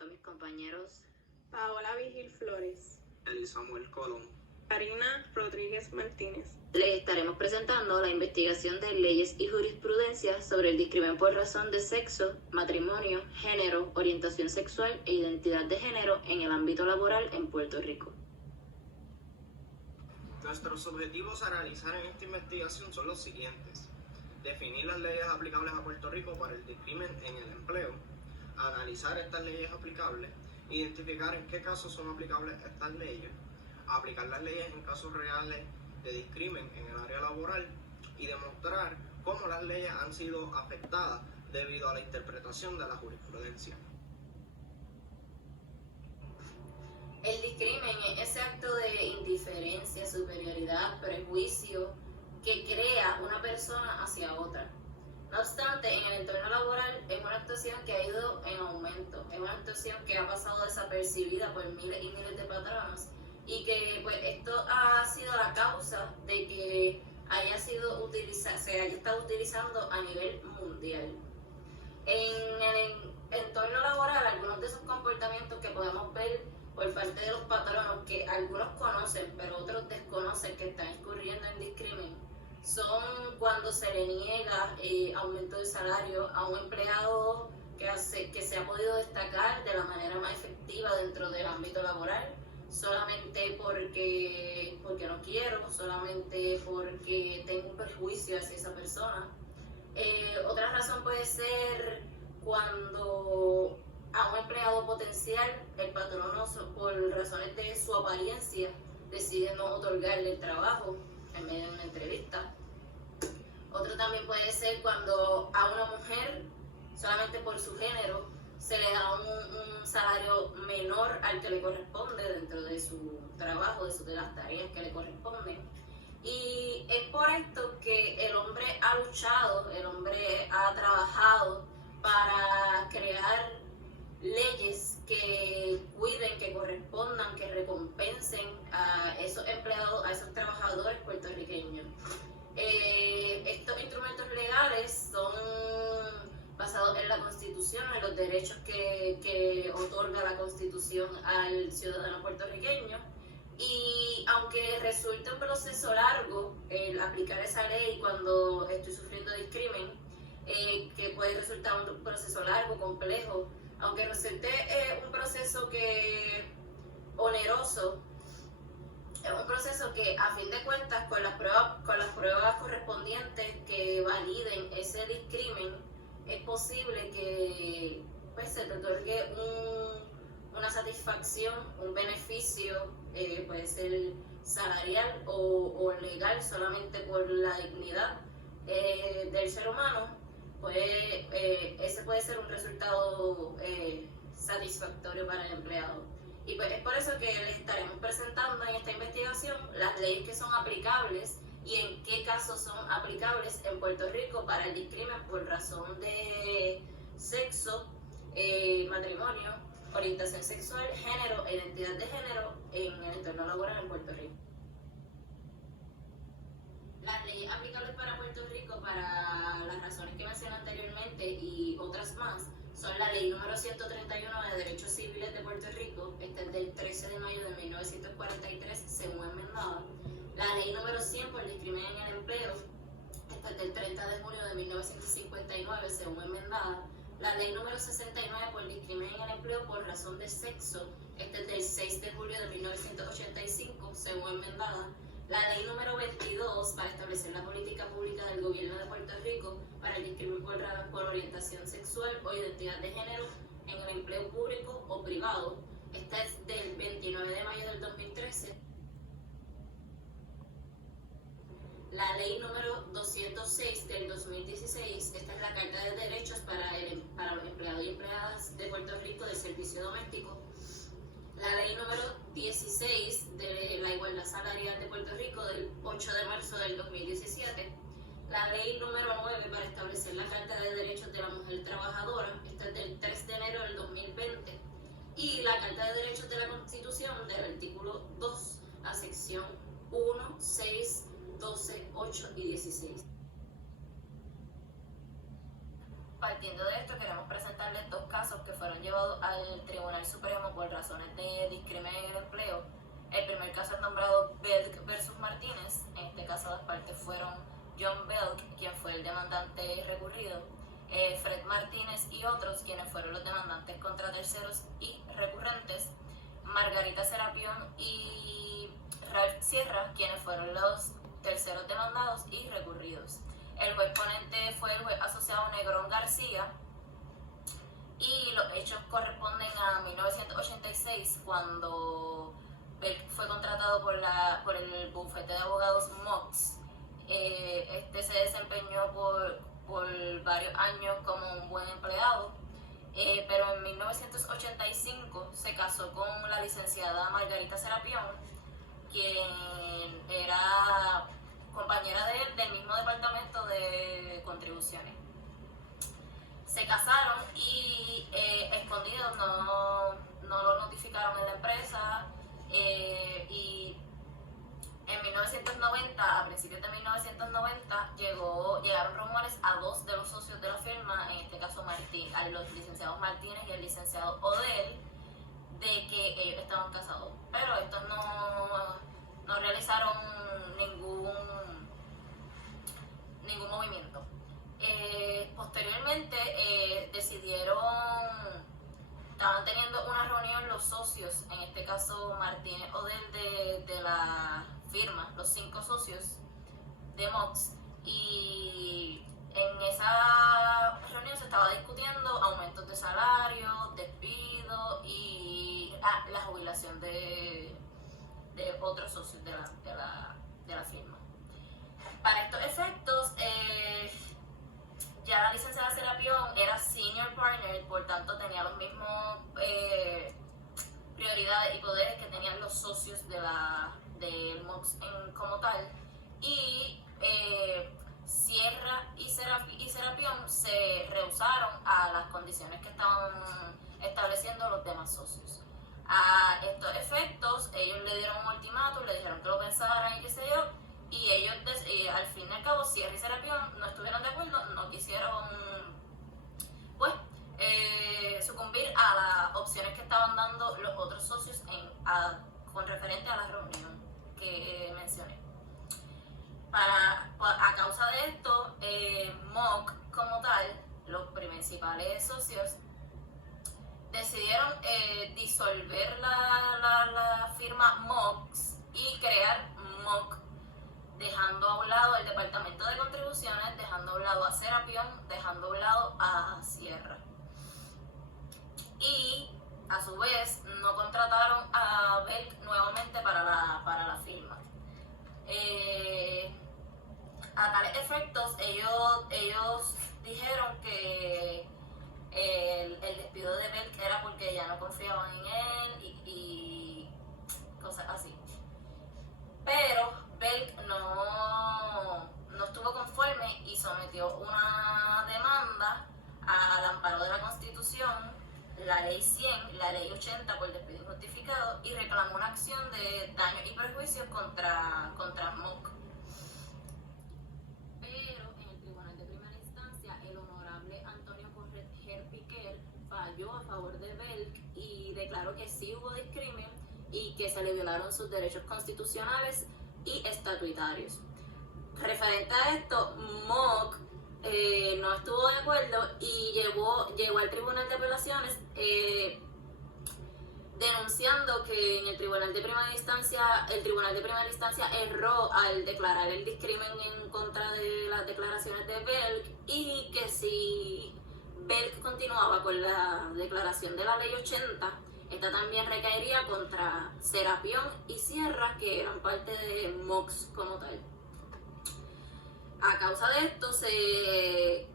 junto a mis compañeros Paola Vigil Flores, Elisamuel Colón, Karina Rodríguez Martínez. les estaremos presentando la investigación de leyes y jurisprudencia sobre el discrimen por razón de sexo, matrimonio, género, orientación sexual e identidad de género en el ámbito laboral en Puerto Rico. Nuestros objetivos a realizar en esta investigación son los siguientes: definir las leyes aplicables a Puerto Rico para el discrimen en el empleo, analizar estas leyes aplicables, identificar en qué casos son aplicables estas leyes, aplicar las leyes en casos reales de discrimen en el área laboral y demostrar cómo las leyes han sido afectadas debido a la interpretación de la jurisprudencia. El discrimen es ese acto de indiferencia, superioridad, prejuicio que crea una persona hacia otra. No obstante, en el entorno laboral es una actuación que ha ido en aumento, es una actuación que ha pasado desapercibida por miles y miles de patronos y que pues esto ha sido la causa de que se haya estado utilizando a nivel mundial. En el entorno laboral, algunos de esos comportamientos que podemos ver por parte de los patronos, que algunos conocen pero otros desconocen que están incurriendo en discrimen, son cuando se le niega aumento de salario a un empleado que se ha podido destacar de la manera más efectiva dentro del ámbito laboral, solamente porque no quiero, solamente porque tengo un prejuicio hacia esa persona. Otra razón puede ser cuando a un empleado potencial el patrono, por razones de su apariencia, decide no otorgarle el trabajo en medio de una entrevista. Otro también puede ser cuando a una mujer, solamente por su género, se le da un salario menor al que le corresponde dentro de su trabajo, de las tareas que le corresponden. Y es por esto que el hombre ha luchado, el hombre ha trabajado para crear leyes que cuiden, que correspondan, que recompensen a esos empleados, a esos trabajadores puertorriqueños. Estos instrumentos legales son basados en la Constitución, en los derechos que otorga la Constitución al ciudadano puertorriqueño. Y aunque resulte un proceso largo el aplicar esa ley cuando estoy sufriendo discrimen, que puede resultar un proceso largo, complejo, aunque resulte un proceso oneroso, es un proceso que a fin de cuentas con las pruebas correspondientes que validen ese discrimen, es posible que pues, se te otorgue una satisfacción, un beneficio, puede ser salarial o legal, solamente por la dignidad del ser humano. Pues ese puede ser un resultado satisfactorio para el empleado. Y pues es por eso que les estaremos presentando en esta investigación las leyes que son aplicables y en qué casos son aplicables en Puerto Rico para el discrimen por razón de sexo, matrimonio, orientación sexual, género, identidad de género en el entorno laboral en Puerto Rico. Las leyes aplicables para Puerto Rico, para las razones que mencioné anteriormente y otras más, son la Ley número 131 de Derechos Civiles de Puerto Rico, esta es del 13 de mayo de 1943, según enmendada. La Ley número 100 por discrimen en el empleo, esta es del 30 de junio de 1959, según enmendada. La Ley número 69 por discrimen en el empleo por razón de sexo, esta es del 6 de julio de 1985, según enmendada. La Ley número 22 para establecer la política pública del gobierno de Puerto Rico para el discrimen por orientación sexual o identidad de género en el empleo público o privado. Esta es del 29 de mayo del 2013. La Ley número 206 del 2016, esta es la Carta de Derechos para los empleados y empleadas de Puerto Rico del servicio doméstico. La Ley número 16 de la Igualdad Salarial de Puerto Rico del 8 de marzo del 2017. La Ley número 9 para establecer la Carta de Derechos de la Mujer Trabajadora, esta es del 3 de enero del 2020. Y la Carta de Derechos de la Constitución del artículo 2 a sección 1, 6, 12, 8 y 16. Partiendo de esto, queremos presentarles dos casos que fueron llevados al Tribunal Supremo por razones de discrimen en el empleo. El primer caso es nombrado Belk versus Martínez. En este caso las partes fueron John Belk, quien fue el demandante recurrido, Fred Martínez y otros, quienes fueron los demandantes contra terceros y recurrentes, Margarita Serapión y Ralph Sierra, quienes fueron los terceros demandados y recurridos. El juez ponente fue el juez asociado Negrón García y los hechos corresponden a 1986, cuando Belk fue contratado por el bufete de abogados Mox. Este se desempeñó por varios años como un buen empleado, pero en 1985 se casó con la licenciada Margarita Serapión, quien era compañera de él del mismo departamento de contribuciones. Se casaron y escondidos, no lo notificaron en la empresa, y en 1990, a principios de 1990, llegaron rumores a dos de los socios de la firma, en este caso a los licenciados Martínez y el licenciado Odell, de que ellos estaban casados, pero estos no realizaron ningún movimiento. Posteriormente estaban teniendo una reunión los socios, en este caso Martínez Odell de la firma, los 5 socios de Mox, y en esa reunión se estaba discutiendo aumentos de salario, despido y la jubilación de otros socios de la firma. Para estos efectos, ya la licenciada Serapión era senior partner, por tanto tenía los mismos prioridades y poderes que tenían los socios del MOX como tal, y Sierra y Serapión se rehusaron a las condiciones que estaban estableciendo los demás socios. A estos efectos, ellos le dieron un ultimátum, le dijeron que lo pensaran y qué sé yo, y ellos al fin y al cabo Sierra y Serapión no estuvieron de acuerdo, no quisieron pues sucumbir a las opciones que estaban dando los otros socios con referente a la reunión que mencioné. A causa de esto, MOC como tal, los principales socios decidieron disolver la firma MOX y crear MOC, dejando a un lado el departamento de contribuciones, dejando a un lado a Serapión, dejando a un lado a Sierra. Y a su vez no contrataron a Belk nuevamente para la firma. A tales efectos, ellos dijeron que el despido de Belk era porque ya no confiaban en él y cosas así. Pero Belk no estuvo conforme y sometió una demanda al amparo de la Constitución, la Ley 100, la Ley 80 por despido injustificado, y reclamó una acción de daños y perjuicios contra MOC. Pero en el Tribunal de Primera Instancia, el honorable Antonio Correger Piquer falló a favor de Belk y declaró que sí hubo discrimen y que se le violaron sus derechos constitucionales y estatutarios. Referente a esto, MOC no estuvo de acuerdo y llegó al Tribunal de Apelaciones denunciando que en el Tribunal de Primera Instancia erró al declarar el discrimen en contra de las declaraciones de Belk, y que si Belk continuaba con la declaración de la Ley 80, esta también recaería contra Serapión y Sierra, que eran parte de MOX como tal. A causa de esto se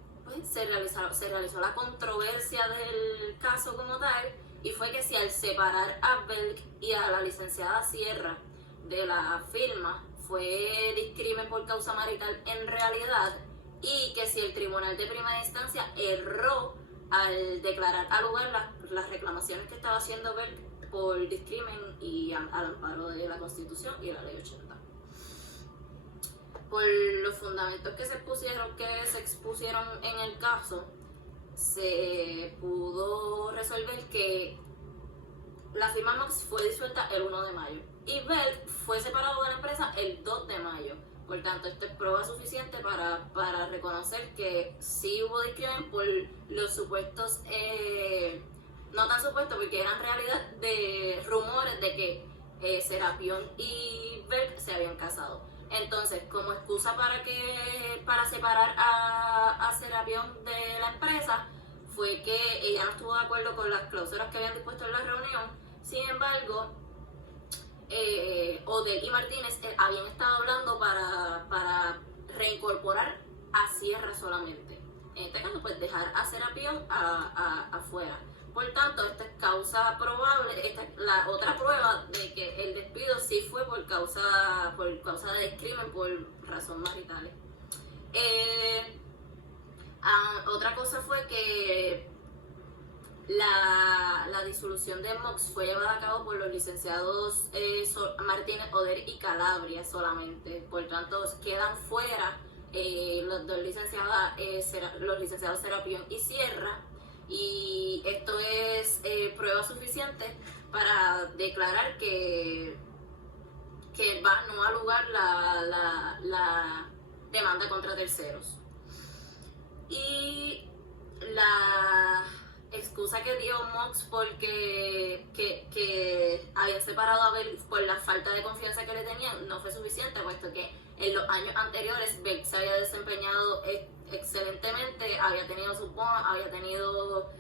realizó la controversia del caso como tal, y fue que si al separar a Belk y a la licenciada Sierra de la firma fue discrimen por causa marital en realidad, y que si el Tribunal de Primera Instancia erró al declarar al lugar las reclamaciones que estaba haciendo Belk por discrimen y al amparo de la Constitución y la Ley 80. Por los fundamentos que se expusieron en el caso, se pudo resolver que la firma Mox fue disuelta el 1 de mayo y Belk fue separado de la empresa el 2 de mayo. Por tanto, esto es prueba suficiente para reconocer que sí hubo discrimen por los supuestos, no tan supuestos porque eran realidad, de rumores de que Serapión y Belk se habían casado. Entonces, como excusa para separar a Serapión de la empresa, fue que ella no estuvo de acuerdo con las cláusulas que habían dispuesto en la reunión. Sin embargo, Odell y Martínez habían estado hablando para reincorporar a Sierra solamente. En este caso, pues dejar a Serapión afuera. Por tanto, esta es causa probable, esta es la otra prueba de que el despido sí fue por causa de discrimen por razón maritales. Otra cosa fue que la disolución de Mox fue llevada a cabo por los licenciados Martínez, Oder y Calabria solamente. Por tanto, quedan fuera los dos los licenciados Serapión y Sierra. Y esto es prueba suficiente para declarar que no ha lugar la demanda contra terceros. Y la excusa que dio Mox porque que habían separado a Belk por la falta de confianza que le tenían no fue suficiente, puesto que en los años anteriores Belk se había desempeñado excelentemente, había tenido sus bonos, había tenido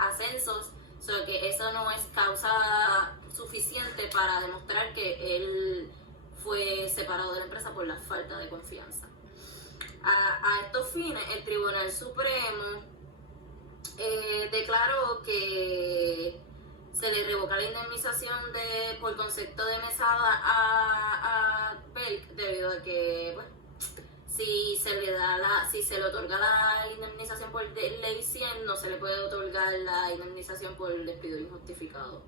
ascensos, o sea que eso no es causa suficiente para demostrar que él fue separado de la empresa por la falta de confianza. A estos fines, el Tribunal Supremo declaró que se le revoca la indemnización por concepto de mesada a Belk debido a que, pues, si se le otorga la indemnización por ley 100, no se le puede otorgar la indemnización por despido injustificado.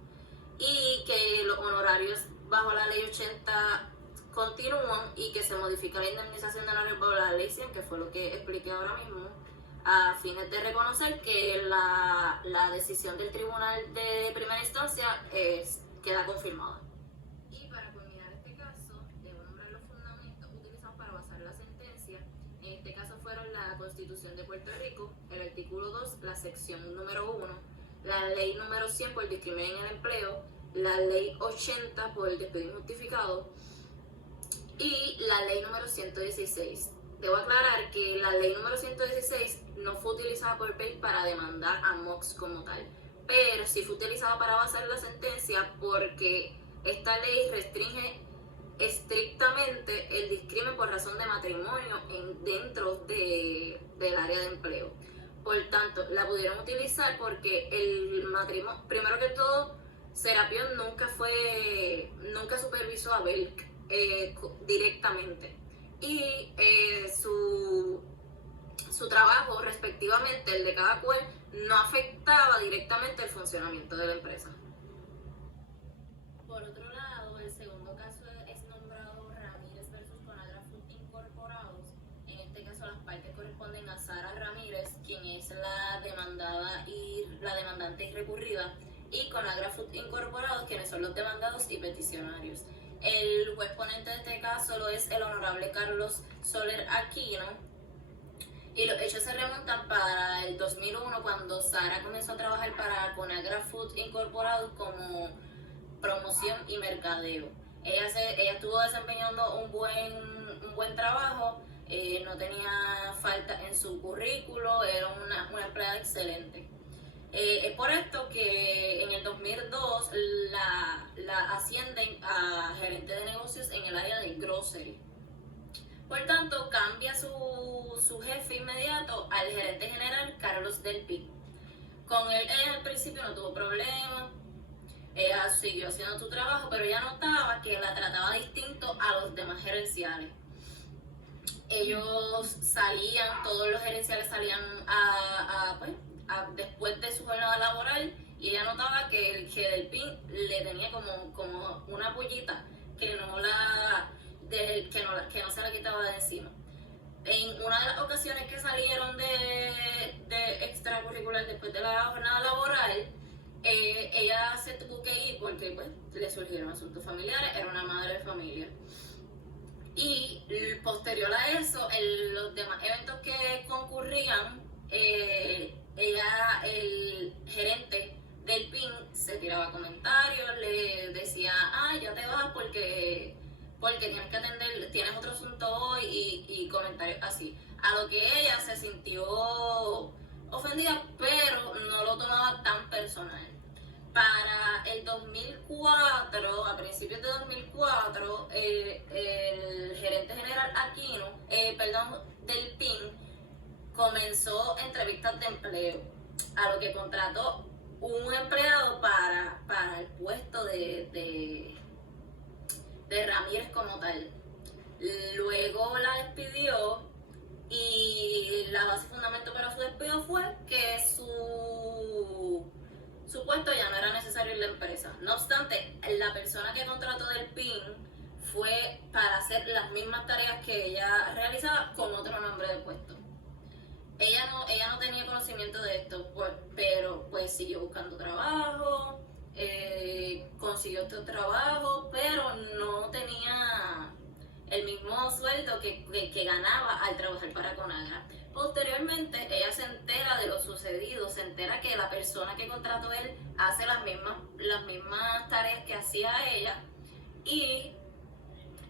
Y que los honorarios bajo la ley 80 continúan y que se modifica la indemnización de honorarios bajo la ley 100, que fue lo que expliqué ahora mismo, a fines de reconocer que la decisión del tribunal de primera instancia queda confirmada. Y para culminar este caso, debo nombrar los fundamentos utilizados para basar la sentencia. En este caso fueron la Constitución de Puerto Rico, el artículo 2, la sección número 1, la ley número 100 por discrimen en el empleo, la ley 80 por el despido injustificado y la ley número 116. Debo aclarar que la ley número 116 no fue utilizada por Belk para demandar a Mox como tal, pero sí fue utilizada para basar la sentencia porque esta ley restringe estrictamente el discrimen por razón de matrimonio dentro del área de empleo. Por tanto, la pudieron utilizar porque el matrimonio, primero que todo, Serapión nunca supervisó a Belk directamente. Y su trabajo, respectivamente, el de cada cual, no afectaba directamente el funcionamiento de la empresa. Por otro lado, el segundo caso es nombrado Ramírez versus Conagra Food Incorporados. En este caso, las partes corresponden a Sara Ramírez, quien es la demandada y la demandante y recurrida, y Conagra Food Incorporados, quienes son los demandados y peticionarios. El juez ponente de este caso lo es el honorable Carlos Soler Aquino, y los hechos se remontan para el 2001, cuando Sara comenzó a trabajar para Conagra Food Incorporados como promoción y mercadeo. Ella estuvo desempeñando un buen trabajo, no tenía falta en su currículo, era una empleada excelente. Es por esto que en el 2002 la ascienden a gerente de negocios en el área de grocery. Por tanto, cambia su jefe inmediato al gerente general Carlos Del Pi. Con él al principio no tuvo problemas, ella siguió haciendo su trabajo, pero ella notaba que la trataba distinto a los demás gerenciales. Todos los gerenciales salían después de su jornada laboral, y ella notaba que el Del Pi le tenía como una pollita que no se la quitaba de encima. En una de las ocasiones que salieron de extracurriculares regular después de la jornada laboral, ella se tuvo que ir porque pues, le surgieron asuntos familiares, era una madre de familia. Y posterior a eso, los demás eventos que concurrían, el gerente del PIN se tiraba comentarios, le decía, ya te vas porque tienes que atender, tienes otro asunto hoy y comentarios así. A lo que ella se sintió ofendida, pero no lo tomaba tan personal. Para el 2004, a principios de 2004, el gerente general del PIN comenzó entrevistas de empleo, a lo que contrató un empleado para el puesto de Ramírez como tal. Luego la despidió y la base fundamental para su despido fue que su puesto ya no era necesario en la empresa. No obstante, la persona que contrató del PIN fue para hacer las mismas tareas que ella realizaba con otro nombre de puesto. Ella no tenía conocimiento de esto, pero pues siguió buscando trabajo, consiguió este trabajo, pero no tenía el mismo sueldo que ganaba al trabajar para Conagra. Posteriormente, ella se entera de lo sucedido, se entera que la persona que contrató él hace las mismas tareas que hacía ella y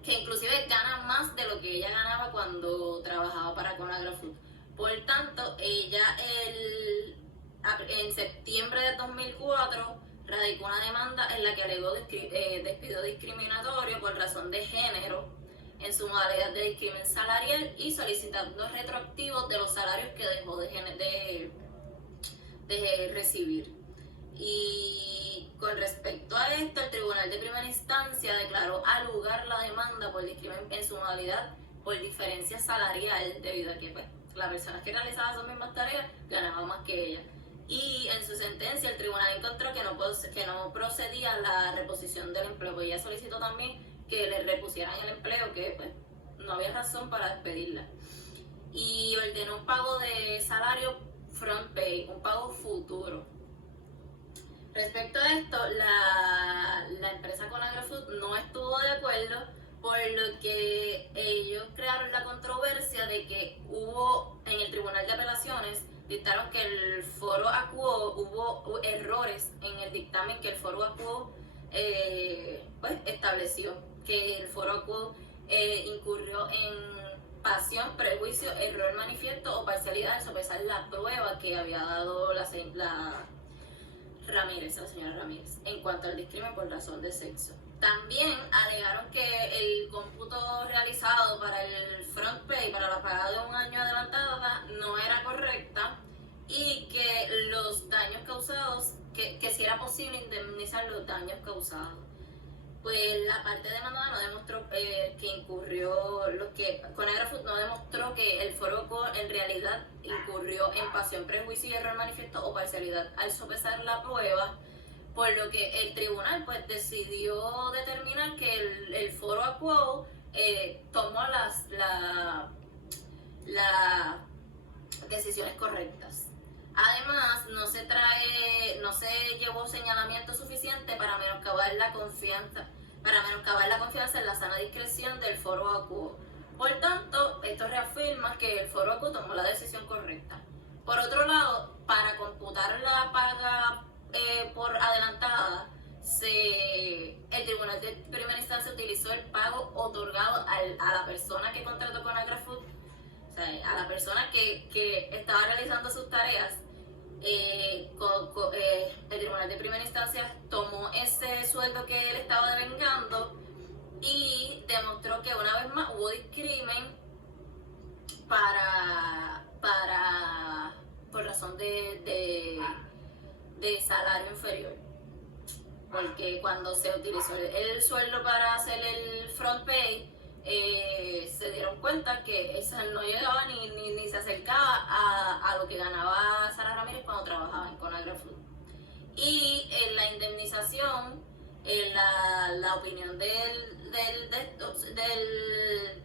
que inclusive gana más de lo que ella ganaba cuando trabajaba para Conagra Food. Por tanto, ella en septiembre de 2004 radicó una demanda en la que alegó despido discriminatorio por razón de género en su modalidad de discrimen salarial y solicitando retroactivos de los salarios que dejó de recibir. Y con respecto a esto, el Tribunal de Primera Instancia declaró alugar la demanda por discrimen en su modalidad por diferencia salarial, debido a que pues, la persona que realizaba esas mismas tareas ganaba más que ella. Y en su sentencia el tribunal encontró que no procedía la reposición del empleo, pues ella solicitó también que le repusieran el empleo, que pues no había razón para despedirla. Y ordenó un pago de salario front pay, un pago futuro. Respecto a esto, la empresa Conagra Food no estuvo de acuerdo, por lo que ellos crearon la controversia de que hubo en el Tribunal de Apelaciones, dictaron que el foro acuo, hubo errores en el dictamen que el foro acuo pues estableció, que el foro acuo incurrió en pasión, prejuicio, error manifiesto o parcialidad al sopesar la prueba que había dado la señora Ramírez, en cuanto al discrimen por razón de sexo. También alegaron que el cómputo realizado para el front pay, para la paga de un año adelantada, no era correcta y que los daños causados, que si era posible indemnizar los daños causados. Pues la parte demandada no demostró que incurrió, Conagra Food no demostró que el foro en realidad incurrió en pasión, prejuicio y error manifiesto o parcialidad al sopesar la prueba, por lo que el tribunal pues decidió determinar que el foro acuo tomó las decisiones correctas. Además, no se llevó señalamiento suficiente para menoscabar la confianza en la sana discreción del foro acuo. Por tanto, esto reafirma que el foro acuo tomó la decisión correcta. Por otro lado, para computar la paga por adelantada, el Tribunal de Primera Instancia utilizó el pago otorgado a la persona que contrató con Agrafood, o sea, a la persona que estaba realizando sus tareas. El Tribunal de Primera Instancia tomó ese sueldo que él estaba devengando y demostró que una vez más hubo discrimen por razón de salario inferior, porque cuando se utilizó el sueldo para hacer el front pay, se dieron cuenta que esa no llegaba ni se acercaba a lo que ganaba Sara Ramírez cuando trabajaba en Conagra Food. Y en la indemnización, la opinión del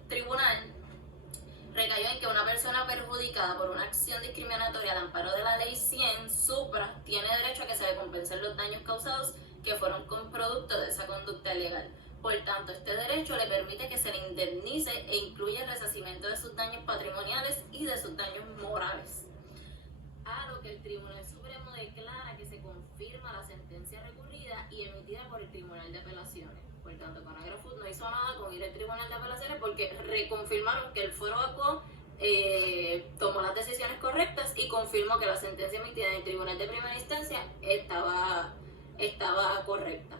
tribunal recayó en que una persona perjudicada por una acción discriminatoria al amparo de la Ley 100 supra tiene derecho a que se le compensen los daños causados que fueron con producto de esa conducta ilegal. Por tanto, este derecho le permite que se le indemnice e incluye el resarcimiento de sus daños patrimoniales y de sus daños morales. A lo que el Tribunal Supremo declara que se confirma la sentencia recurrida y emitida por el Tribunal de Apelaciones. Por tanto, Conagra Food no hizo nada con ir al Tribunal de Apelaciones porque reconfirmaron que el Foro ACO tomó las decisiones correctas y confirmó que la sentencia emitida en el Tribunal de Primera Instancia estaba correcta.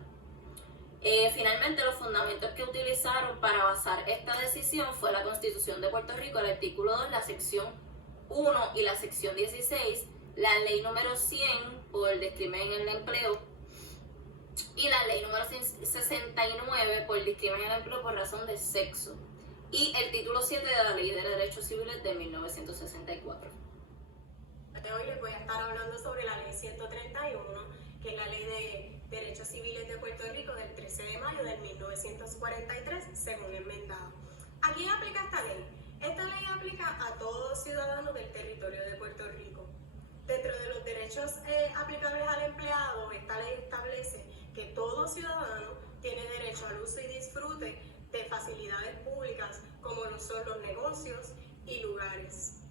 Finalmente, los fundamentos que utilizaron para basar esta decisión fue la Constitución de Puerto Rico, el artículo 2, la sección 1 y la sección 16, la ley número 100 por discrimen en el empleo y la ley número 69 por discrimen en el empleo por razón de sexo y el título 7 de la Ley de Derechos Civiles de 1964. Hoy les voy a estar hablando sobre la ley 131, que es la ley de Derechos Civiles de Puerto Rico del 13 de mayo del 1943, según enmendada. ¿A quién aplica esta ley? Esta ley aplica a todos ciudadanos del territorio de Puerto Rico. Dentro de los derechos aplicables al empleado, esta ley establece que todo ciudadano tiene derecho al uso y disfrute de facilidades públicas como lo son los negocios y lugares.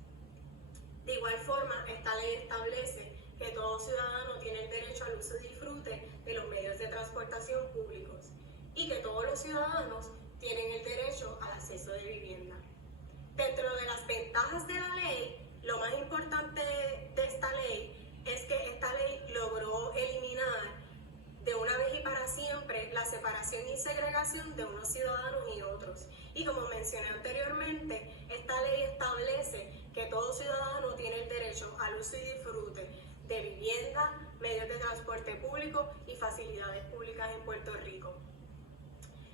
De igual forma, esta ley establece que todo ciudadano tiene el derecho al uso y disfrute de los medios de transportación públicos y que todos los ciudadanos tienen el derecho al acceso de vivienda. Dentro de las ventajas de la ley, lo más importante de esta ley es que esta ley logró eliminar de una vez y para siempre la separación y segregación de unos ciudadanos y otros. Y como mencioné anteriormente, esta ley establece que todo ciudadano tiene el derecho al uso y disfrute de vivienda, medios de transporte público y facilidades públicas en Puerto Rico.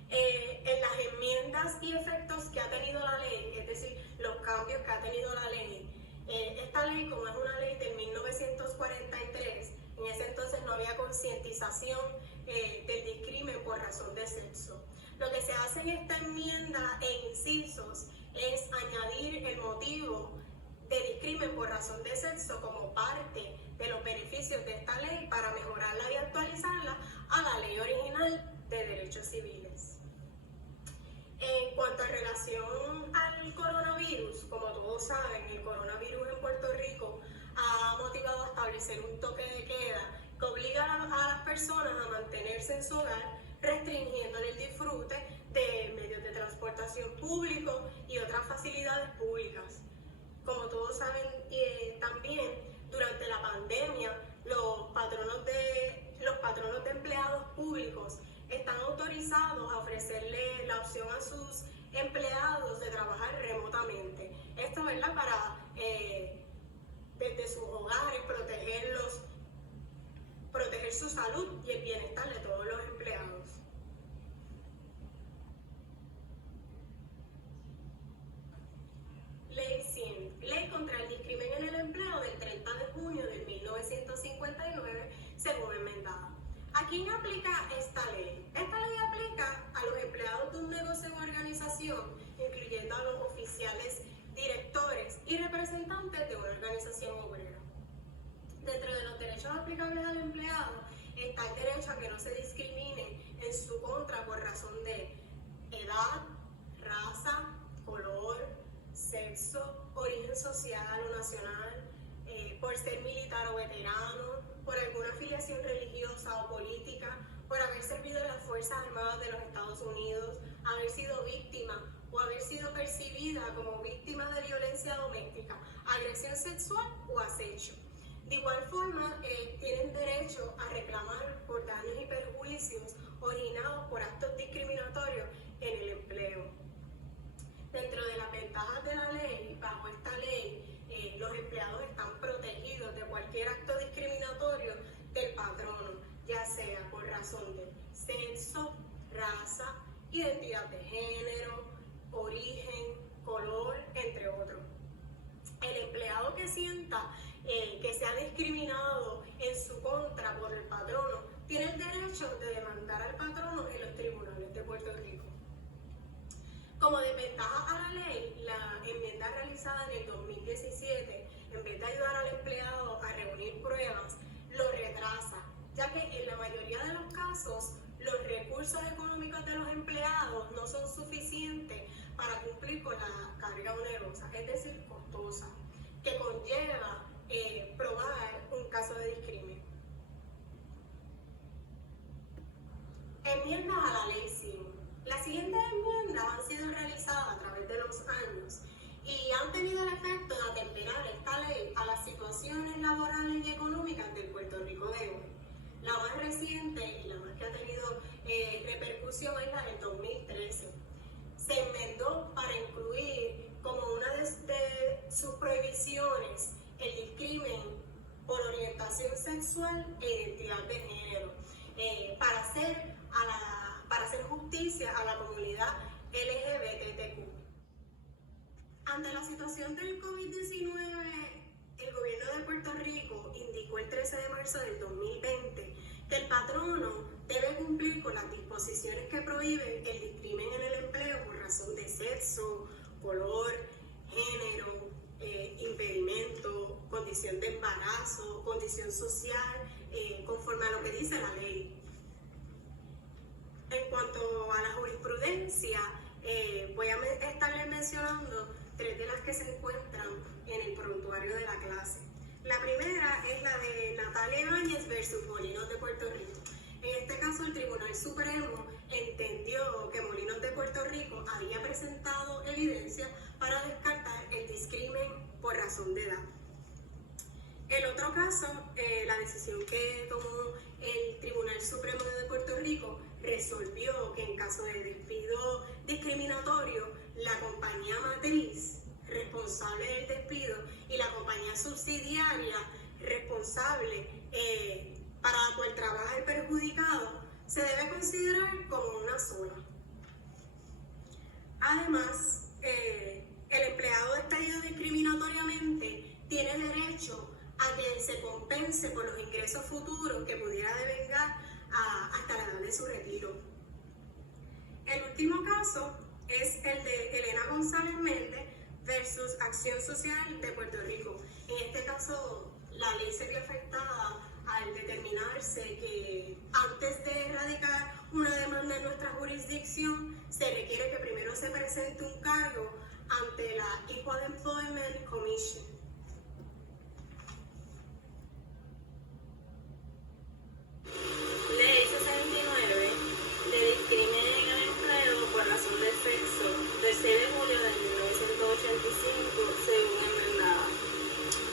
En las enmiendas y efectos que ha tenido la ley, es decir, los cambios que ha tenido la ley, esta ley, como es una ley del 1943, en ese entonces no había concientización del discrimen por razón de sexo. Lo que se hace en esta enmienda e incisos es añadir el motivo de discrimen por razón de sexo como parte de los beneficios de esta ley para mejorarla y actualizarla a la ley original de derechos civiles. En cuanto a relación al coronavirus, como todos saben, el coronavirus en Puerto Rico ha motivado a establecer un toque de queda que obliga a las personas a mantenerse en su hogar, restringiéndole el disfrute de medios de transportación públicos y otras facilidades públicas. Como todos saben, también durante la pandemia, los patronos de empleados públicos están autorizados a ofrecerle la opción a sus empleados de trabajar remotamente. Esto, ¿verdad?, para desde sus hogares proteger su salud y el bienestar de todos los empleados. Ley 100, Ley contra el Discrimen en el Empleo del 30 de junio de 1959, según enmendada. ¿A quién aplica esta ley? Esta ley aplica a los empleados de un negocio o organización, incluyendo a los oficiales, directores y representantes de una organización obrera. Dentro de los derechos aplicables al empleado está el derecho a que no se discrimine en su contra por razón de edad, raza, color, sexo, origen social o nacional, por ser militar o veterano, por alguna afiliación religiosa o política, por haber servido en las Fuerzas Armadas de los Estados Unidos, haber sido víctima o haber sido percibida como víctima de violencia doméstica, agresión sexual o acecho. De igual forma, tienen derecho a reclamar por daños y perjuicios originados por actos discriminatorios en el empleo. Dentro de las ventajas de la ley, bajo esta ley, los empleados están protegidos de cualquier acto discriminatorio del patrono, ya sea por razón de sexo, raza, identidad de género, origen, color, entre otros. El empleado que sienta que se ha discriminado en su contra por el patrono tiene el derecho de demandar al patrono en los tribunales de Puerto Rico. Como desventaja a la ley, la enmienda realizada en el 2017, en vez de ayudar al empleado a reunir pruebas, lo retrasa, ya que en la mayoría de los casos los recursos económicos de los empleados no son suficientes para cumplir con la carga onerosa, es decir, costosa, que conlleva probar un caso de discrimen. Enmiendas a la ley CIN. Las siguientes enmiendas han sido realizadas a través de los años y han tenido el efecto de atemperar esta ley a las situaciones laborales y económicas del Puerto Rico de hoy. La más reciente y la más que ha tenido repercusión es la del 2013. Se enmendó para incluir como una de sus prohibiciones el discrimen por orientación sexual e identidad de género, para hacer justicia a la comunidad LGBTQ. Ante la situación del COVID-19, el gobierno de Puerto Rico indicó el 13 de marzo del 2020 que el patrono debe cumplir con las disposiciones que prohíben el discrimen en el empleo por razón de sexo, color, género, impedimento, condición de embarazo, condición social, conforme a lo que dice la ley. En cuanto a la jurisprudencia, voy a estarles mencionando 3 de las que se encuentran en el prontuario de la clase. La primera es la de Natalia Ibáñez versus Molinos de Puerto Rico. En este caso, el Tribunal Supremo entendió que Molinos de Puerto Rico había presentado evidencia para descartar el discrimen por razón de edad. El otro caso, la decisión que tomó el Tribunal Supremo de Puerto Rico resolvió que en caso de despido discriminatorio, la compañía matriz responsable del despido y la compañía subsidiaria responsable para la cual trabaja el perjudicado se debe considerar como una sola. Además, el empleado despedido discriminatoriamente tiene derecho a que se compense por los ingresos futuros que pudiera devengar hasta la edad de su retiro. El último caso es el de Elena González Méndez versus Acción Social de Puerto Rico. En este caso, la ley se vio afectada al determinarse que antes de erradicar una demanda en nuestra jurisdicción, se requiere que primero se presente un cargo ante la Equal Employment Commission. Ley 69 de discrimen en el empleo por razón de sexo, del 6 de julio de 1985, según enmendada.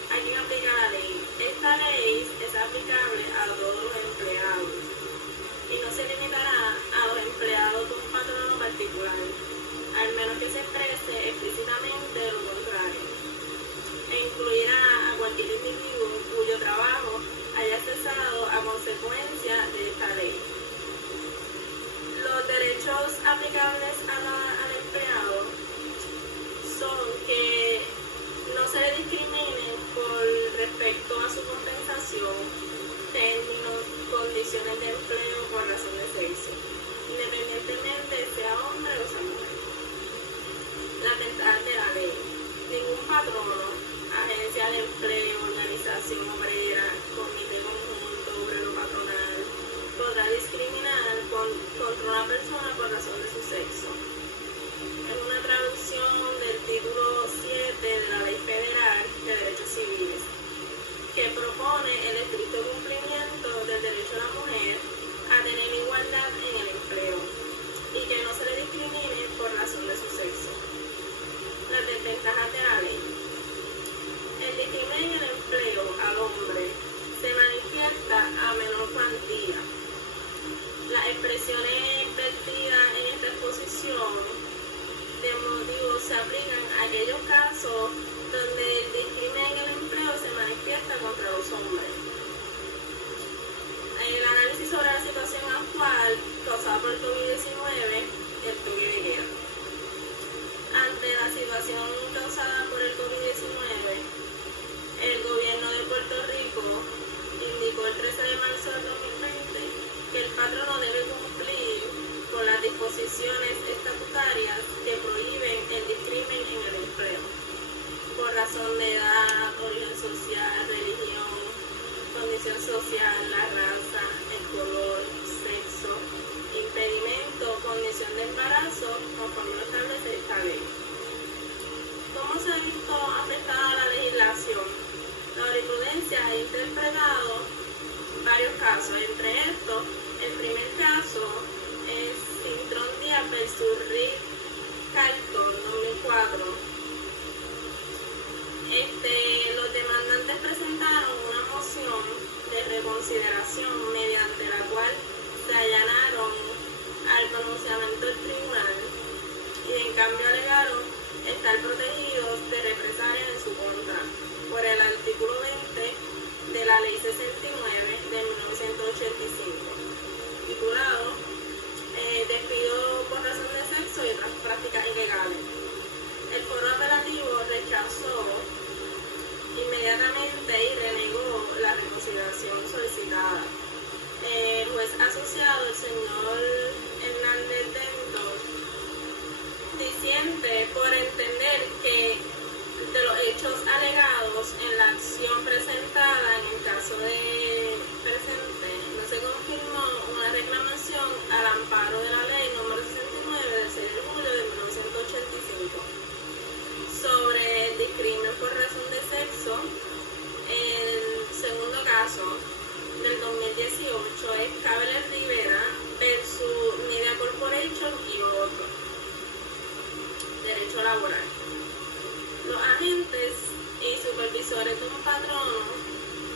¿A quién aplica la ley? Esta ley es aplicable a todos los empleados y no se limitará a los empleados de un patrono particular, al menos que se exprese explícitamente lo contrario, e incluirá a cualquier individuo cuyo trabajo haya cesado a consecuencia de esta ley. Los derechos aplicables al empleado son que no se le discrimine por respecto a su compensación, términos, condiciones de empleo por razón de sexo, independientemente sea hombre o sea mujer. Las ventajas de la ley: ningún patrono, agencia de empleo, organización obrera, comité conjunto obrero patronal podrá discriminar contra una persona por razón de su sexo. Es una traducción del título 7 de la Ley Federal de Derechos Civiles, que propone el estricto cumplimiento del derecho de la mujer a tener igualdad en el empleo y que no se le discrimine por razón de su sexo. Las desventajas de la ley: el discrimen en el empleo al hombre se manifiesta a menor cuantía. Las expresiones vertidas en esta exposición de motivos se aplican a aquellos casos donde el discrimen en el empleo se manifiesta contra los hombres. En el análisis sobre la situación actual causada por el COVID-19, el toque de queda. Ante la situación causada por el COVID-19, el gobierno de Puerto Rico indicó el 13 de marzo del 2020 que el patrono debe cumplir con las disposiciones estatutarias que prohíben condición social, la raza, el color, sexo, impedimento, condición de embarazo, conforme lo establece esta ley. ¿Cómo se ha visto afectada la legislación? La jurisprudencia ha interpretado varios casos, entre estos, el primer caso es Cintrón Díaz versus Rick Carlton, 2004. Los demandantes presentaron una moción de reconsideración mediante la cual se allanaron al pronunciamiento del tribunal y en cambio alegaron estar protegidos de represalias en su contra por el artículo 20 de la Ley 69 de 1985, titulado Despido por razón de sexo y otras prácticas ilegales. El foro apelativo rechazó inmediatamente y renegó la reconsideración solicitada. El juez asociado, el señor Hernández Denton, disiente por entender que de los hechos alegados en la acción presentada en el caso de presente no se confirmó una reclamación al amparo de la ley número 69 del 6 de julio de 1985 sobre el discrimen por razón de sexo. El segundo caso del 2018 es Cabeler Rivera versus Media Corporation y otro. Derecho laboral. Los agentes y supervisores de un patrono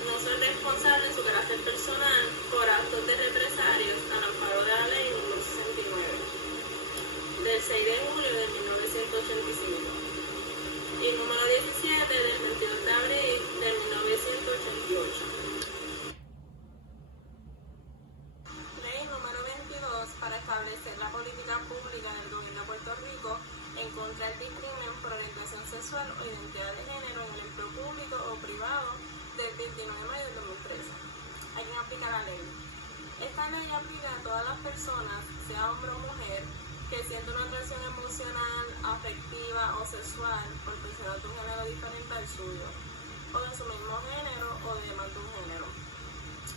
no son responsables en su carácter personal por actos de represalias al amparo de la ley número 69 del 6 de julio de 1985 y número 17 del 22 de abril de 1988. Ley número 22 para establecer la política pública del gobierno de Puerto Rico en contra del discrimen por orientación sexual o identidad de género en el empleo público o privado del 29 de mayo del 2013. ¿A quién aplica la ley? Esta ley aplica a todas las personas, sea hombre o mujer, que sienten una atracción emocional, afectiva o sexual por personas de un género diferente al suyo, o de su mismo género o de más de un género.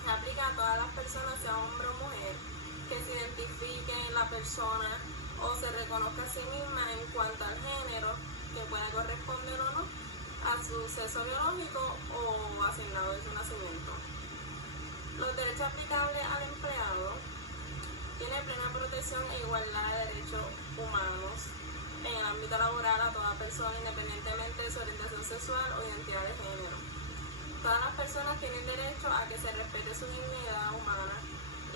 Aplica a todas las personas, sea hombre o mujer, que se identifiquen la persona o se reconozca a sí misma en cuanto al género que pueda corresponder o no a su sexo biológico o asignado de su nacimiento. Los derechos aplicables al empleado tiene plena protección e igualdad de derechos humanos en el ámbito laboral a toda persona independientemente de su orientación sexual o identidad de género. Todas las personas tienen derecho a que se respete su dignidad humana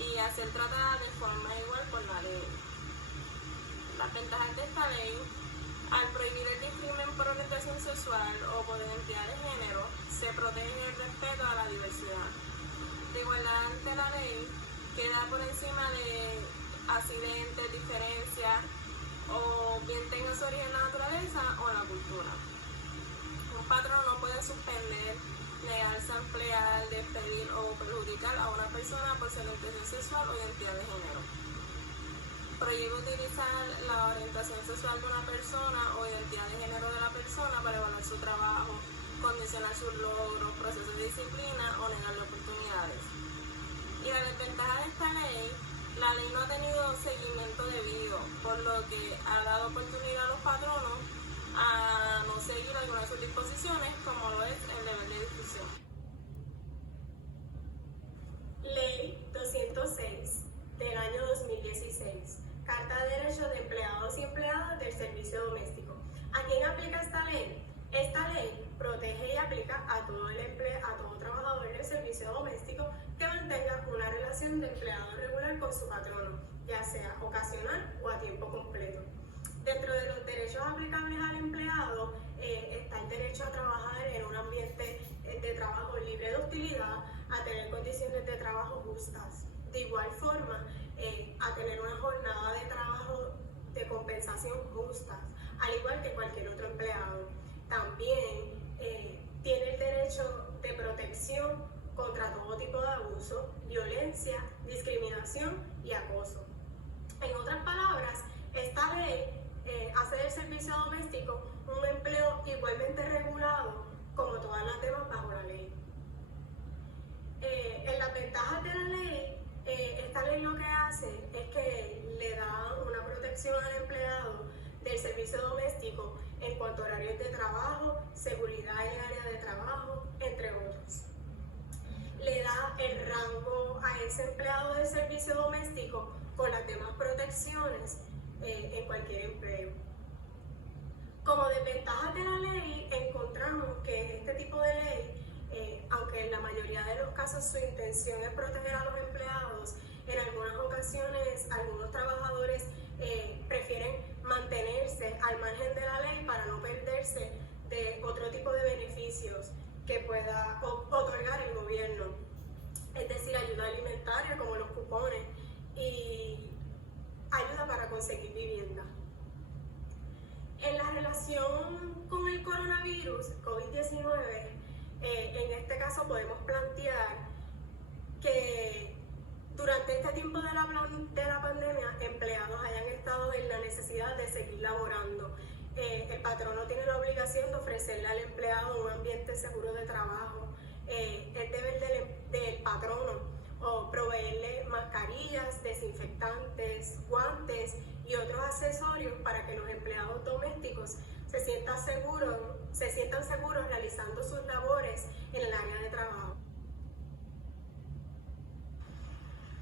y a ser tratadas de forma igual por la ley. Las ventajas de esta ley: al prohibir el discrimen por orientación sexual o por identidad de género, se protege el respeto a la diversidad. De igualdad ante la ley, queda por encima de accidentes, diferencias, o bien tenga su origen en la naturaleza o en la cultura. Un patrón no puede suspender, negarse a emplear, despedir o perjudicar a una persona por su orientación sexual o identidad de género. Prohíbe utilizar la orientación sexual de una persona o identidad de género de la persona para evaluar su trabajo, condicionar sus logros, procesos de disciplina o negarle oportunidades. Y la desventaja de esta ley: la ley no ha tenido seguimiento debido, por lo que ha dado oportunidad a los patronos a no seguir algunas de sus disposiciones, como lo es el deber de difusión. Ley 206 del año 2016, Carta de Derechos de Empleados y Empleadas del Servicio Doméstico. ¿A quién aplica esta ley? Esta ley protege y aplica a todo trabajador del servicio doméstico que mantenga una relación de empleado regular con su patrono, ya sea ocasional o a tiempo completo. Dentro de los derechos aplicables al empleado está el derecho a trabajar en un ambiente de trabajo libre de hostilidad, a tener condiciones de trabajo justas. De igual forma, a tener una jornada de trabajo de compensación justas, al igual que cualquier otro empleado. También tiene el derecho de protección contra todo tipo de abuso, violencia, discriminación y acoso. En otras palabras, esta ley hace del servicio doméstico un empleo igualmente regulado como todas las demás bajo la ley. lo que hace es que le da una protección al empleado del servicio doméstico en cuanto a horarios de trabajo, seguridad en el área de trabajo, entre otros. Le da el rango a ese empleado del servicio doméstico con las demás protecciones en cualquier empleo. Como desventajas de la ley, encontramos que este tipo de ley, aunque en la mayoría de los casos su intención es proteger a los empleados, en algunas ocasiones algunos trabajadores prefieren mantenerse al margen de la ley para no perderse de otro tipo de beneficios que pueda otorgar el gobierno, es decir, ayuda alimentaria como los cupones y ayuda para conseguir vivienda. En la relación con el coronavirus, COVID-19, en este caso podemos plantear que durante este tiempo de la pandemia, empleados hayan estado en la necesidad de seguir laborando. El patrono tiene la obligación de ofrecerle al empleado un ambiente seguro de trabajo. Es deber del patrono o proveerle mascarillas, desinfectantes, guantes y otros accesorios para que los empleados domésticos se sientan seguros realizando sus labores en el área de trabajo.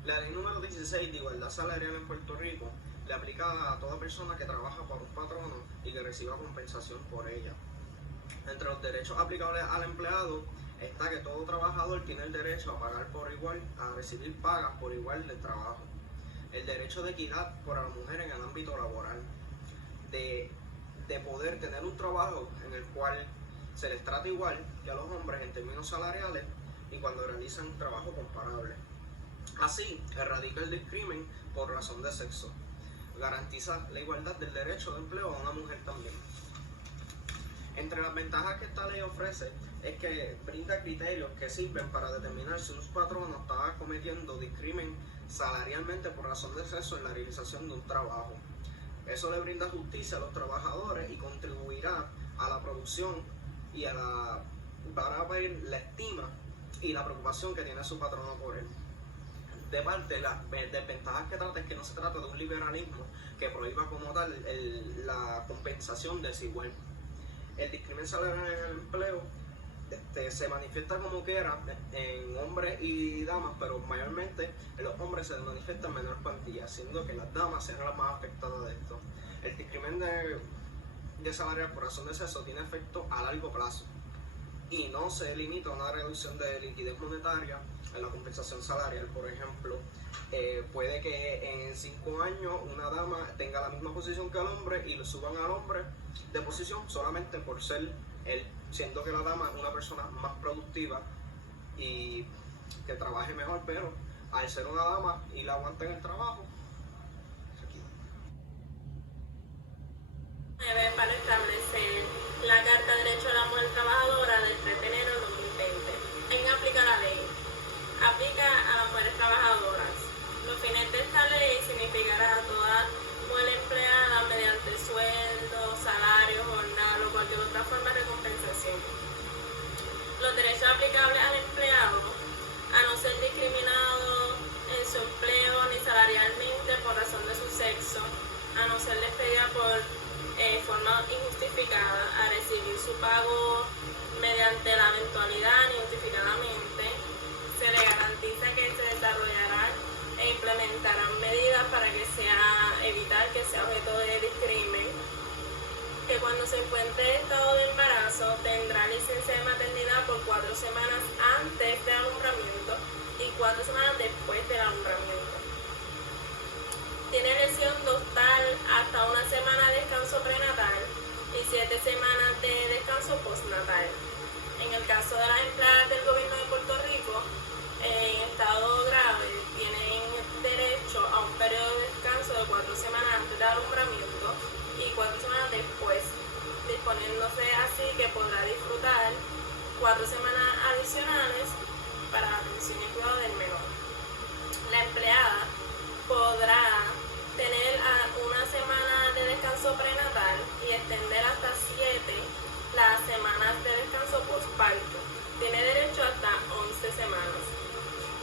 La ley número 16 de igualdad salarial en Puerto Rico le aplica a toda persona que trabaja para un patrono y que reciba compensación por ella. Entre los derechos aplicables al empleado está que todo trabajador tiene el derecho a pagar por igual, a recibir pagas por igual del trabajo. El derecho de equidad para la mujer en el ámbito laboral, de poder tener un trabajo en el cual se les trata igual que a los hombres en términos salariales y cuando realizan un trabajo comparable. Así, erradica el discrimen por razón de sexo. Garantiza la igualdad del derecho de empleo a una mujer también. Entre las ventajas que esta ley ofrece es que brinda criterios que sirven para determinar si un patrono está cometiendo discrimen salarialmente por razón de sexo en la realización de un trabajo. Eso le brinda justicia a los trabajadores y contribuirá a la producción y para ver la estima y la preocupación que tiene su patrono por él. De parte, las desventajas que trata es que no se trata de un liberalismo que prohíba como tal la compensación desigual. El discrimen salarial en el empleo se manifiesta como quiera en hombres y damas, pero mayormente en los hombres se manifiesta en menor cuantía, siendo que las damas serán las más afectadas de esto. El discrimen de salarial por razón de sexo tiene efecto a largo plazo y no se limita a una reducción de liquidez monetaria en la compensación salarial. Por ejemplo, puede que en 5 años una dama tenga la misma posición que el hombre y lo suban al hombre de posición solamente por ser él, siendo que la dama es una persona más productiva y que trabaje mejor, pero al ser una dama y la aguanta en el trabajo, para establecer la Carta de Derecho de la Mujer Trabajadora del 3 de enero de 2020. ¿En aplica la ley? Aplica a las mujeres trabajadoras. Los fines de esta ley significará a toda mujer empleada mediante sueldo, salario, jornal o cualquier otra forma de compensación. Los derechos aplicables al empleado, a no ser discriminado en su empleo ni salarialmente por razón de su sexo, a no ser despedida por forma injustificada, a recibir su pago mediante la eventualidad ni justificadamente. Se le garantiza que se desarrollarán e implementarán medidas para que evitar que sea objeto de discrimen, que cuando se encuentre en estado de embarazo tendrá licencia de maternidad por 4 semanas antes del alumbramiento y 4 semanas después del alumbramiento. Tiene lesión total hasta 1 semana de descanso prenatal y 7 semanas de descanso postnatal. En el caso de las empleadas del gobierno de Puerto Rico, en estado grave, tienen derecho a un periodo de descanso de 4 semanas antes del alumbramiento y 4 semanas después, disponiéndose así que podrá disfrutar 4 semanas adicionales para la atención y cuidado del menor. La empleada podrá tener 1 semana de descanso prenatal y extender hasta 7 las semanas de descanso postparto. Tiene derecho hasta 11 semanas.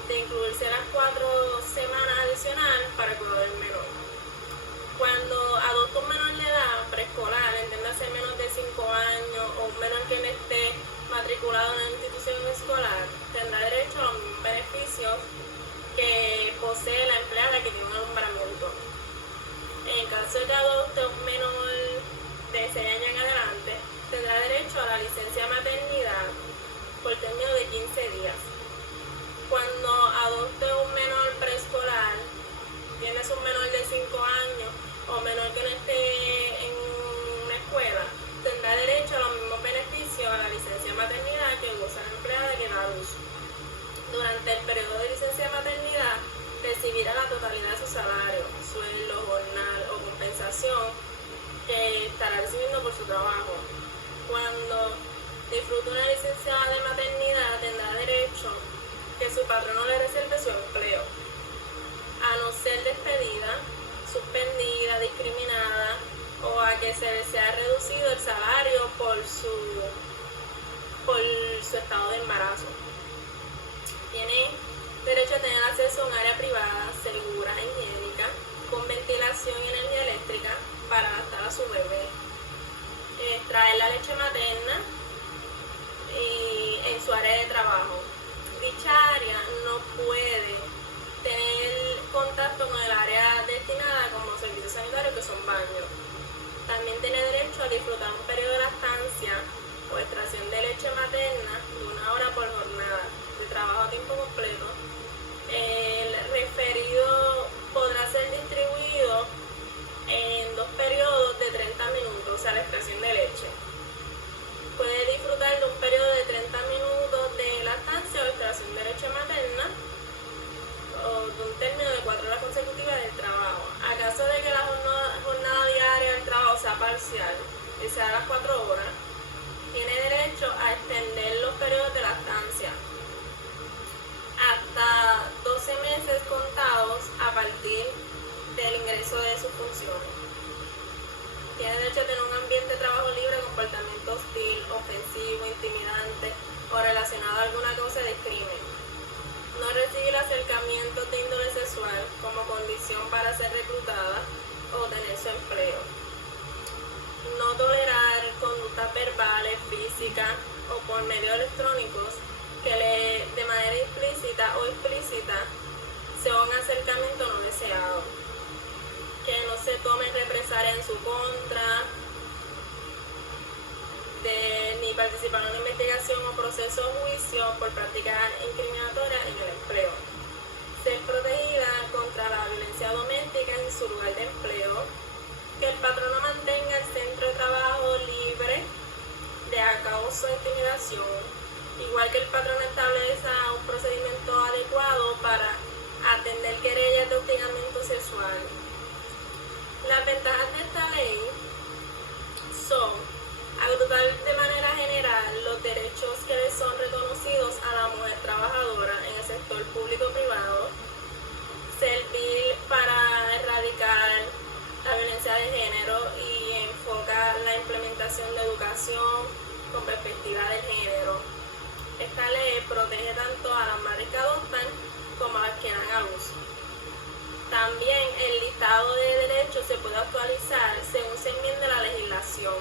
De incluirse las 4 semanas adicionales para el cuidado del menor. Cuando adopta un menor de edad preescolar, entiéndase menos de 5 años o un menor que no esté matriculado en una institución escolar, tendrá derecho a los mismos beneficios que posee la empleada que tiene un alumbramiento. En caso de que adopte un menor de 6 años en adelante, tendrá derecho a la licencia de maternidad por término de 15 días. Cuando adopte un menor preescolar, tienes un menor de 5 años o menor que no esté en una escuela, tendrá derecho a los mismos beneficios a la licencia de maternidad que goza la empleada que da luz. Durante el periodo de licencia de maternidad, recibirá la totalidad de su salario, sueldo, jornal o compensación que estará recibiendo por su trabajo. Cuando disfrute una licencia de maternidad, tendrá derecho que su patrono le reserve su empleo, a no ser despedida, suspendida, discriminada o a que se le sea reducido el salario por su estado de embarazo. Tiene derecho a tener acceso a un área privada, segura, higiénica, con ventilación y energía eléctrica para adaptar a su bebé. Extraer la leche materna y en su área de trabajo. Dicha área no puede tener contacto con el área destinada como servicios sanitarios, que son baños. También tiene derecho a disfrutar un periodo de lactancia o extracción de leche materna de 1 hora por jornada de trabajo a tiempo completo. El referido podrá ser distribuido en 2 periodos de 30 minutos, o sea, la extracción de leche. Puede disfrutar de un periodo de 30 minutos de lactancia o extracción de leche materna o de un término de 4 horas consecutivas del trabajo. A caso de que la jornada diaria del trabajo sea parcial y sea las 4 horas, tiene derecho a extender los periodos de lactancia hasta 12 meses contados a partir del ingreso de sus funciones. Tiene derecho a tener un ambiente de trabajo libre de comportamiento hostil, ofensivo, intimidante o relacionado a alguna causa de crimen. No recibir acercamientos de índole sexual como condición para ser reclutada o tener su empleo. No tolerar conductas verbales, físicas o por medios electrónicos que de manera implícita o explícita sea un acercamiento no deseado. Que no se tomen represalias en su contra, ni participar en una investigación o proceso o juicio por prácticas incriminatorias en el empleo. Ser protegida contra la violencia doméstica en su lugar de empleo. Que el patrono mantenga el centro de trabajo libre de acoso e intimidación. Igual que el patrono establezca un procedimiento adecuado para atender querellas de hostigamiento sexual. Las ventajas de esta ley son agrupar de manera general los derechos que le son reconocidos a la mujer trabajadora en el sector público-privado, servir para erradicar la violencia de género y enfocar la implementación de educación con perspectiva de género. Esta ley protege tanto a las madres que adoptan como a las que dan a luz. También el listado de derechos se puede actualizar según se enmiende la legislación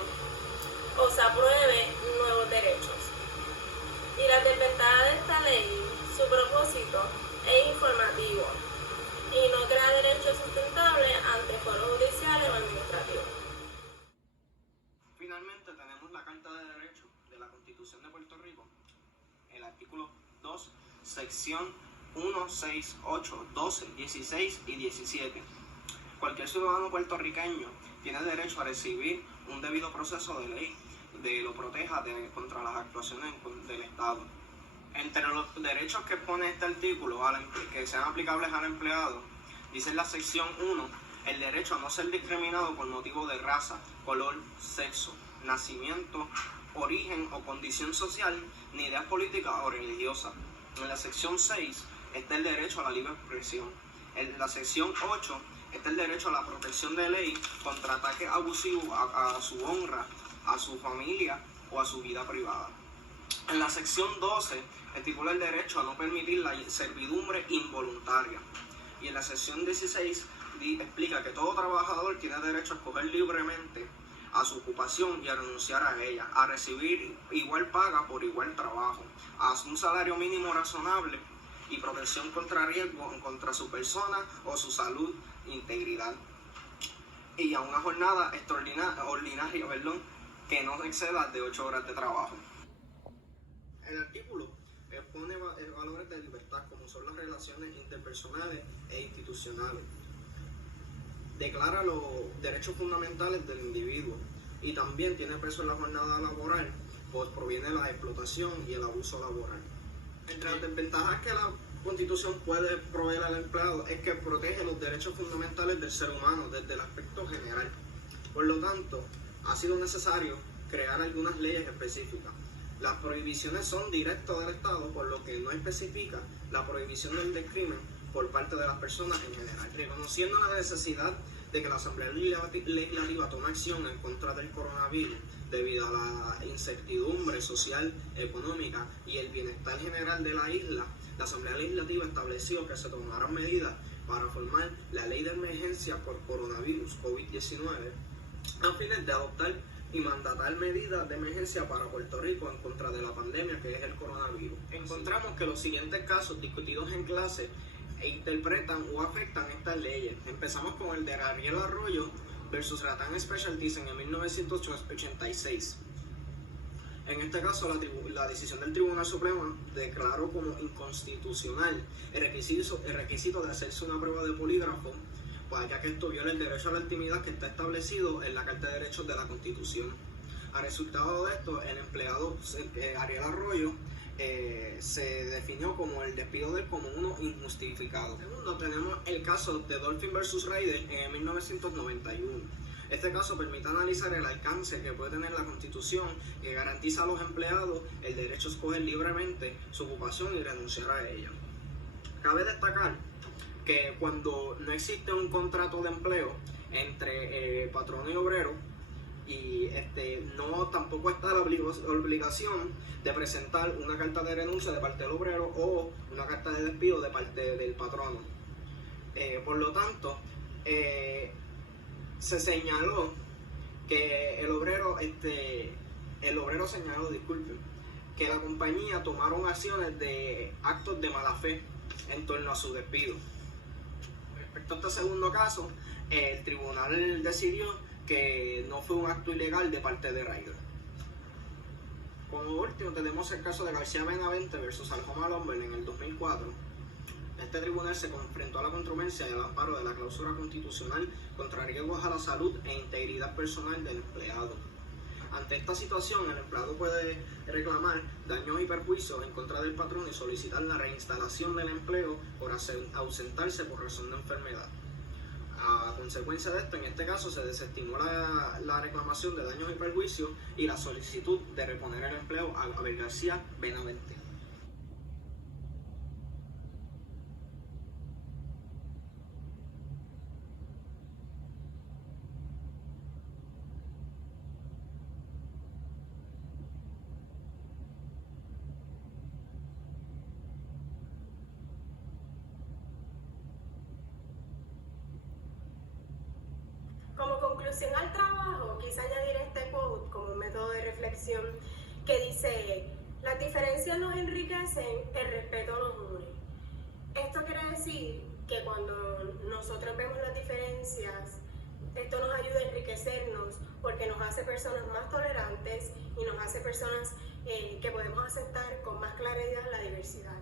o se apruebe nuevos derechos. Y la desventaja de esta ley, su propósito es informativo y no crea derechos sustentables ante foros judiciales o administrativos. Finalmente tenemos la Carta de Derechos de la Constitución de Puerto Rico, el artículo 2, sección 1, 6, 8, 12, 16 y 17. Cualquier ciudadano puertorriqueño tiene derecho a recibir un debido proceso de ley que lo proteja contra las actuaciones del Estado. Entre los derechos que pone este artículo que sean aplicables al empleado, dice en la sección 1, el derecho a no ser discriminado por motivo de raza, color, sexo, nacimiento, origen o condición social, ni ideas políticas o religiosas. En la sección 6 está el derecho a la libre expresión. En la sección 8 está el derecho a la protección de ley contra ataques abusivos a su honra, a su familia o a su vida privada. En la sección 12 estipula el derecho a no permitir la servidumbre involuntaria. y en la sección 16 explica que todo trabajador tiene derecho a escoger libremente a su ocupación y a renunciar a ella, a recibir igual paga por igual trabajo, a un salario mínimo razonable y protección contra riesgo contra su persona o su salud e integridad, y a una jornada ordinaria, que no exceda de 8 horas de trabajo. El artículo expone valores de libertad como son las relaciones interpersonales e institucionales. Declara los derechos fundamentales del individuo y también tiene peso en la jornada laboral, pues proviene la explotación y el abuso laboral. Entre las desventajas que la Constitución puede proveer al empleado es que protege los derechos fundamentales del ser humano desde el aspecto general. Por lo tanto, ha sido necesario crear algunas leyes específicas. Las prohibiciones son directas del Estado, por lo que no especifica la prohibición del discrimen por parte de las personas en general. Reconociendo la necesidad de que la Asamblea Legislativa tome acción en contra del coronavirus debido a la incertidumbre social, económica y el bienestar general de la isla, la Asamblea Legislativa estableció que se tomaran medidas para formar la Ley de Emergencia por Coronavirus COVID-19 a fines de adoptar y mandatar medidas de emergencia para Puerto Rico en contra de la pandemia que es el coronavirus. Encontramos que los siguientes casos discutidos en clase interpretan o afectan estas leyes. Empezamos con el de Ariel Arroyo versus Rattan Specialties en 1986. En este caso, la decisión del Tribunal Supremo declaró como inconstitucional el requisito de hacerse una prueba de polígrafo, ya que esto viola el derecho a la intimidad que está establecido en la Carta de Derechos de la Constitución. A resultado de esto, el empleado Ariel Arroyo se definió como el despido de él como uno injustificado. Segundo, tenemos el caso de Dolphin vs. Raider en 1991. Este caso permite analizar el alcance que puede tener la Constitución, que garantiza a los empleados el derecho a escoger libremente su ocupación y renunciar a ella. Cabe destacar que cuando no existe un contrato de empleo entre patrón y obrero, y tampoco está la obligación de presentar una carta de renuncia de parte del obrero o una carta de despido de parte del patrono. Por lo tanto, se señaló que el obrero señaló, que la compañía tomaron acciones de actos de mala fe en torno a su despido. Respecto a este segundo caso, el tribunal decidió que no fue un acto ilegal de parte de Raider. Como último tenemos el caso de García Benavente versus Alhoma Lumber en el 2004. Este tribunal se confrontó a la controversia y al amparo de la cláusula constitucional contra riesgos a la salud e integridad personal del empleado. Ante esta situación, el empleado puede reclamar daños y perjuicios en contra del patrón y solicitar la reinstalación del empleo por ausentarse por razón de enfermedad. A consecuencia de esto, en este caso, se desestimó la reclamación de daños y perjuicios y la solicitud de reponer el empleo a Abel García Benavente. Como conclusión al trabajo, quise añadir este quote como un método de reflexión que dice: las diferencias nos enriquecen, el respeto nos une. Esto quiere decir que cuando nosotros vemos las diferencias, esto nos ayuda a enriquecernos porque nos hace personas más tolerantes y nos hace personas que podemos aceptar con más claridad la diversidad.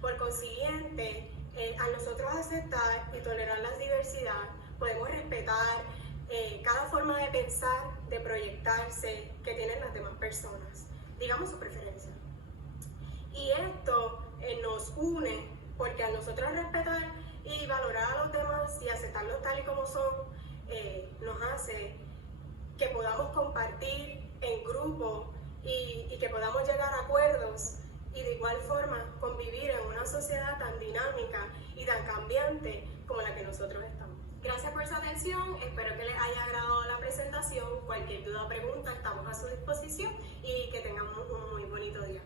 Por consiguiente, al nosotros aceptar y tolerar la diversidad, podemos respetar cada forma de pensar, de proyectarse que tienen las demás personas, digamos su preferencia. Y esto nos une porque al nosotros respetar y valorar a los demás y aceptarlos tal y como son, nos hace que podamos compartir en grupo y que podamos llegar a acuerdos y de igual forma convivir en una sociedad tan dinámica y tan cambiante como la que nosotros estamos. Gracias por su atención, espero que les haya agradado la presentación. Cualquier duda o pregunta estamos a su disposición y que tengan un muy bonito día.